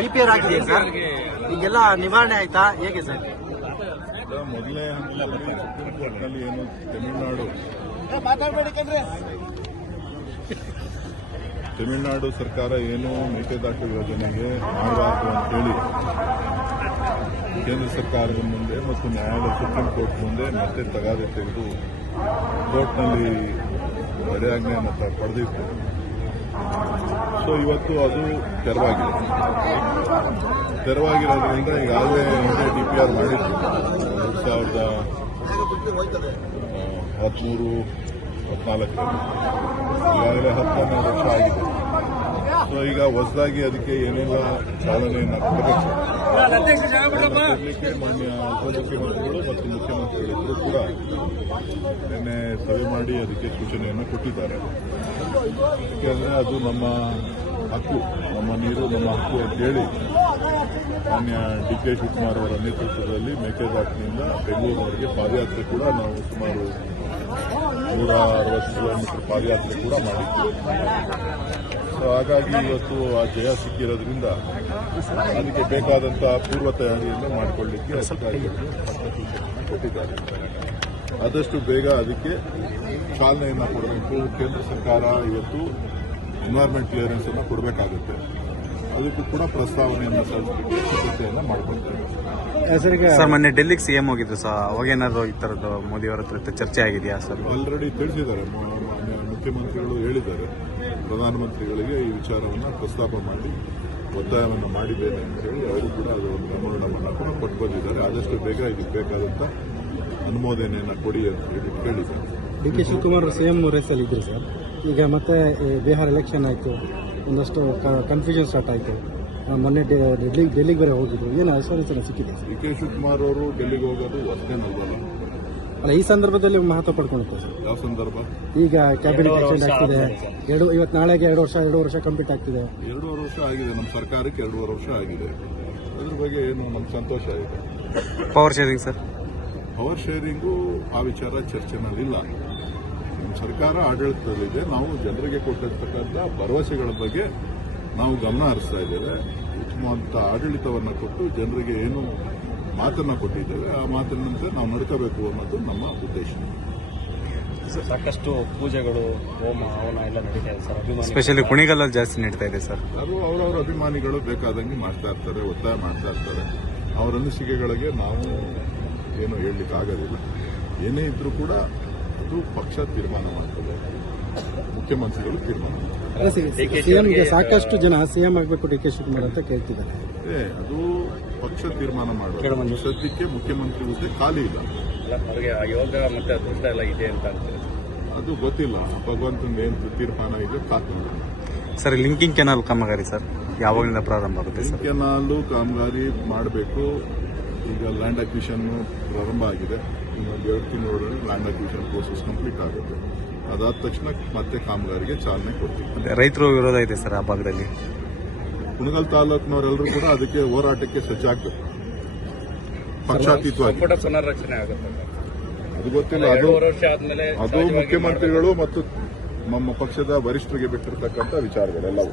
DPR ಆಗಿದೆ sir. ಈಗೆಲ್ಲ ನಿವಾರಣೆ ಆಯ್ತಾ ಹೇಗೆ ಸರ್? ಮೊದಲನೇ ಹಂತದಲ್ಲಿ ಸುಪ್ರೀಂ ಕೋರ್ಟ್ನಲ್ಲಿ ಏನು ತಮಿಳುನಾಡು ಸರ್ಕಾರ ಏನು ಮೇಕೆದಾಟು ಯೋಜನೆಗೆ ಮಾಡಬಾರದು ಅಂತೇಳಿ ಕೇಂದ್ರ ಸರ್ಕಾರದ ಮುಂದೆ ಮತ್ತು ನ್ಯಾಯಾಲಯ ಸುಪ್ರೀಂ ಕೋರ್ಟ್ ಮುಂದೆ ಮತ್ತೆ ತಗಾದೆ ತೆಗೆದು ಕೋರ್ಟ್ನಲ್ಲಿ ತಡೆಯಾಜ್ಞೆಯನ್ನು ಪಡೆದಿತ್ತು. ಸೊ ಇವತ್ತು ಅದು ತೆರವಾಗಿರೋದ್ರಿಂದ ಈಗಾಗಲೇ ಹಿಂದೆ DPR ಮಾಡಿತ್ತು 2013-14 ಈಗಾಗಲೇ 10-12 ವರ್ಷ ಆಗಿದೆ. ಸೊ ಈಗ ಹೊಸದಾಗಿ ಅದಕ್ಕೆ ಏನೆಲ್ಲ ಚಾಲನೆಯನ್ನು ಕೊಡಬೇಕು ಮಾನ್ಯ ಉಪಮುಖ್ಯಮಂತ್ರಿಗಳು ಮತ್ತು ಮುಖ್ಯಮಂತ್ರಿಗಳಿಬ್ಬರು ಕೂಡ ನಿನ್ನೆ ಸಭೆ ಮಾಡಿ ಅದಕ್ಕೆ ಸೂಚನೆಯನ್ನು ಕೊಟ್ಟಿದ್ದಾರೆ. ಯಾಕೆಂದರೆ ಅದು ನಮ್ಮ ಹಕ್ಕು, ನಮ್ಮ ನೀರು ನಮ್ಮ ಹಕ್ಕು ಅಂತೇಳಿ ಮಾನ್ಯ DK ಶಿವಕುಮಾರ್ ಅವರ ನೇತೃತ್ವದಲ್ಲಿ ಮೇಕೆದಾಟಿನಿಂದ ಬೆಂಗಳೂರಿನವರೆಗೆ ಪಾದಯಾತ್ರೆ ಕೂಡ ನಾವು ಸುಮಾರು 160 ಕಿಲೋಮೀಟರ್ ಪಾದಯಾತ್ರೆ ಕೂಡ ಮಾಡಿದ್ದೀವಿ. ಸೊ ಹಾಗಾಗಿ ಇವತ್ತು ಆ ಜಯ ಸಿಕ್ಕಿರೋದ್ರಿಂದ ಅದಕ್ಕೆ ಬೇಕಾದಂತಹ ಪೂರ್ವ ತಯಾರಿಯನ್ನು ಮಾಡಿಕೊಳ್ಳಲಿಕ್ಕೆ ಅಧಿಕಾರಿಗಳು ಕೊಟ್ಟಿದ್ದಾರೆ. ಆದಷ್ಟು ಬೇಗ ಅದಕ್ಕೆ ಚಾಲನೆಯನ್ನು ಕೊಡಬೇಕು. ಕೇಂದ್ರ ಸರ್ಕಾರ ಇವತ್ತು ಎನ್ವೈರ್ಮೆಂಟ್ ಕ್ಲಿಯರೆನ್ಸ್ ಅನ್ನು ಕೊಡಬೇಕಾಗುತ್ತೆ. ಅದಕ್ಕೂ ಕೂಡ ಪ್ರಸ್ತಾವನೆಯನ್ನು ಸಲ್ಲಿಸಲಿಕ್ಕೆ ಸಿದ್ಧತೆಯನ್ನು ಮಾಡಿಕೊಳ್ತೇವೆ. ಸರ್, ಮೊನ್ನೆ ಡೆಲ್ಲಿಗೆ CM ಹೋಗಿದ್ರು ಸರ್, ಅವಾಗೇನಾದ್ರು ಈ ತರದ್ದು ಮೋದಿಯವರ ಹತ್ರ ಚರ್ಚೆ ಆಗಿದೆಯಾ ಸರ್? ಆಲ್ರೆಡಿ ತಿಳಿಸಿದ್ದಾರೆ, ಮುಖ್ಯಮಂತ್ರಿಗಳು ಹೇಳಿದ್ದಾರೆ ಪ್ರಧಾನಮಂತ್ರಿಗಳಿಗೆ ಈ ವಿಚಾರವನ್ನು ಪ್ರಸ್ತಾಪ ಮಾಡಿ ಒತ್ತಾಯವನ್ನು ಮಾಡಿದ್ದೇನೆ ಅಂತ ಹೇಳಿ ಅವರು ಕೂಡ ಅದು ಒಂದು ಮೆಮೊರಂಡಮನ್ನು ಕೂಡ ಕೊಟ್ಟು ಬಂದಿದ್ದಾರೆ. ಆದಷ್ಟು ಬೇಗ ಇದಕ್ಕೆ ಬೇಕಾದಂಥ ಅನುಮೋದನೆಯನ್ನು ಕೊಡಿ ಅಂತ ಹೇಳಿ ಕೇಳಿದ್ದಾರೆ. DK ಶಿವಕುಮಾರ್ CM ರೇಸಲ್ಲಿ ಇದ್ರು ಸರ್. ಈಗ ಮತ್ತೆ ಬಿಹಾರ್ ಎಲೆಕ್ಷನ್ ಆಯಿತು, ಒಂದಷ್ಟು ಕನ್ಫ್ಯೂಷನ್ ಸ್ಟಾರ್ಟ್ ಆಯಿತು. ಮೊನ್ನೆ ಡೆಲ್ಲಿಗೆ ಬೇರೆ ಹೋಗಿದ್ರು. ಏನು ಆಶ್ವಾಸನೆ ಸಿಕ್ಕಿದೆ? DK ಶಿವಕುಮಾರ್ ಅವರು ಡೆಲ್ಲಿಗೆ ಹೋಗೋದು ಹೊಸದೇನಲ್ವಲ್ಲ. ಅಲ್ಲ, ಈ ಸಂದರ್ಭದಲ್ಲಿ ಮಹತ್ವ ಪಡ್ಕೊಂಡಿತ್ತು ಸರ್. ಯಾವ ಸಂದರ್ಭ? ಈಗ ಕ್ಯಾಬಿನೆಟ್ ಆಕ್ಷನ್ ಆಗ್ತಿದೆ. ಇವತ್ತು ನಾಳೆಗೆ 2 ವರ್ಷ ಕಂಪ್ಲೀಟ್ ಆಗ್ತಿದೆ. 2.5 ವರ್ಷ ಆಗಿದೆ. ನಮ್ಮ ಸರ್ಕಾರಕ್ಕೆ 2.5 ವರ್ಷ ಆಗಿದೆ. ಅದ್ರ ಬಗ್ಗೆ ಏನು ನಮ್ಗೆ ಸಂತೋಷ ಇದೆ. Power sharing sir? Power sharing ಆ ವಿಚಾರ ಚರ್ಚೆನಲ್ಲಿಲ್ಲ. ನಮ್ಮ ಸರ್ಕಾರ ಆಡಳಿತದಲ್ಲಿದೆ. ನಾವು ಜನರಿಗೆ ಕೊಟ್ಟಿರ್ತಕ್ಕಂಥ ಭರವಸೆಗಳ ಬಗ್ಗೆ ನಾವು ಗಮನ ಹರಿಸ್ತಾ ಇದ್ದೇವೆ. ಉತ್ತಮವಾದ ಆಡಳಿತವನ್ನು ಕೊಟ್ಟು ಜನರಿಗೆ ಏನು ಮಾತನ್ನು ಕೊಟ್ಟಿದ್ದೇವೆ ಆ ಮಾತಿನಂತೆ ನಾವು ನಡ್ಕೋಬೇಕು ಅನ್ನೋದು ನಮ್ಮ ಉದ್ದೇಶ. ಸಾಕಷ್ಟು ಪೂಜೆಗಳು, ಹೋಮ ಹವನ ಎಲ್ಲ ನಡೀತಾ ಇದೆ ಸರ್. ಸ್ಪೆಷಲಿ ಕುಣಿಗಲ್ಲಲ್ಲಿ ಜಾಸ್ತಿ ನಡೀತಾ ಇದೆ ಸರ್. ಅದು ಅವರವರ ಅಭಿಮಾನಿಗಳು ಬೇಕಾದಂಗೆ ಮಾಡ್ತಾ ಇರ್ತಾರೆ, ಒತ್ತಾಯ ಮಾಡ್ತಾ ಇರ್ತಾರೆ. ಅವರ ಅನಿಸಿಕೆಗಳಿಗೆ ನಾವು ಏನು ಹೇಳಲಿಕ್ಕೆ ಆಗೋದಿಲ್ಲ. ಏನೇ ಇದ್ರೂ ಕೂಡ ಅದು ಪಕ್ಷ ತೀರ್ಮಾನ ಮಾಡ್ತದೆ, ಮುಖ್ಯಮಂತ್ರಿಗಳು ತೀರ್ಮಾನ ಮಾಡ್ತಾರೆ. ಸಿಎಂಗೆ ಸಾಕಷ್ಟು ಜನ CM ಆಗಬೇಕು DK ಶಿವಕುಮಾರ್ ಅಂತ ಕೇಳ್ತಿದ್ದಾರೆ. ಅದು ಪಕ್ಷ ತೀರ್ಮಾನ ಮಾಡೋದು. ಸದ್ಯಕ್ಕೆ ಮುಖ್ಯಮಂತ್ರಿ ಹುದ್ದೆ ಖಾಲಿ ಇಲ್ಲ. ಅವರಿಗೆ ಯೋಗ ಮತ್ತೆ ಅದೃಷ್ಟ ಎಲ್ಲ ಇದೆ ಅಂತ ಅದು ಗೊತ್ತಿಲ್ಲ. ಭಗವಂತನ ಏನು ತೀರ್ಮಾನ ಇದೆ ಕಾತು. ಸರ್, ಲಿಂಕಿಂಗ್ ಕೆನಾಲ್ ಕಾಮಗಾರಿ ಸರ್ ಯಾವಾಗಿಂದ ಪ್ರಾರಂಭ ಆಗುತ್ತೆ ಸರ್? ಕೆನಾಲು ಕಾಮಗಾರಿ ಮಾಡಬೇಕು. ಈಗ ಲ್ಯಾಂಡ್ ಅಕ್ವಿಷನ್ ಪ್ರಾರಂಭ ಆಗಿದೆ. ಇನ್ನೊಂದು 2 ತಿಂಗಳೊಳಗೆ ಲ್ಯಾಂಡ್ ಅಕ್ವಿಷನ್ ಪ್ರೋಸೆಸ್ ಕಂಪ್ಲೀಟ್ ಆಗುತ್ತೆ. ಅದಾದ ತಕ್ಷಣ ಮತ್ತೆ ಕಾಮಗಾರಿಗೆ ಚಾಲನೆ ಕೊಡ್ತೀವಿ. ರೈತರು ವಿರೋಧ ಇದೆ ಸರ್ ಆ ಭಾಗದಲ್ಲಿ. ಕುಣಗಲ್ ತಾಲೂಕಿನವರೆಲ್ಲರೂ ಕೂಡ ಅದಕ್ಕೆ ಹೋರಾಟಕ್ಕೆ ಸಜ್ಜಾಗಬೇಕು. ಪಕ್ಷಾತೀತವಾಗಿ ಪುನರ್ರಚನೆ ಆಗುತ್ತೆ ಅದು ಗೊತ್ತಿಲ್ಲ. ಅದು ಮುಖ್ಯಮಂತ್ರಿಗಳು ಮತ್ತು ನಮ್ಮ ಪಕ್ಷದ ವರಿಷ್ಠರಿಗೆ ಬಿಟ್ಟಿರ್ತಕ್ಕಂಥ ವಿಚಾರಗಳೆಲ್ಲವೂ.